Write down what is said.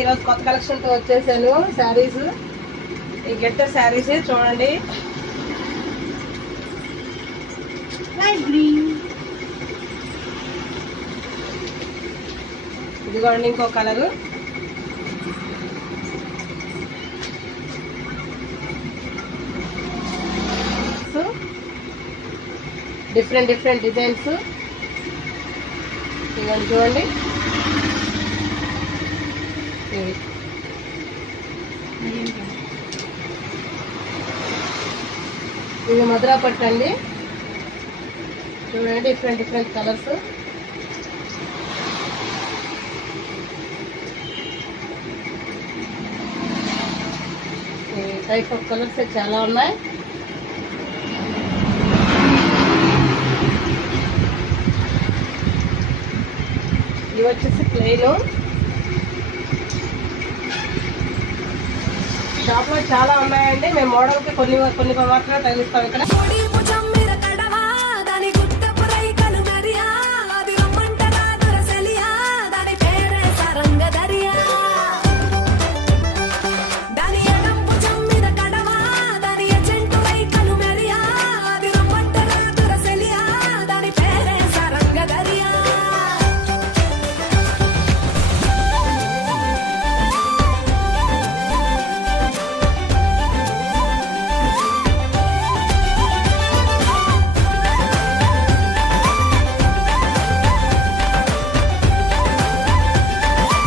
ఈరోజు కొత్త కలెక్షన్తో వచ్చేసాను. శారీస్, ఈ గెట్టర్ శారీస్ చూడండి. ఇదిగోండి ఇంకో కలరు. డిఫరెంట్ డిఫరెంట్ డిజైన్స్ ఇవన్నీ చూడండి. ఇవి మధురా పట్టు అండి. చూడండి different different colours. Type of colours చాలా ఉన్నాయి. ఇవి వచ్చేసి ప్లెయిన్. షాప్లో చాలా ఉన్నాయండి. మేము మోడల్కి కొన్ని మాత్రమే తగిలిస్తాం ఇక్కడ.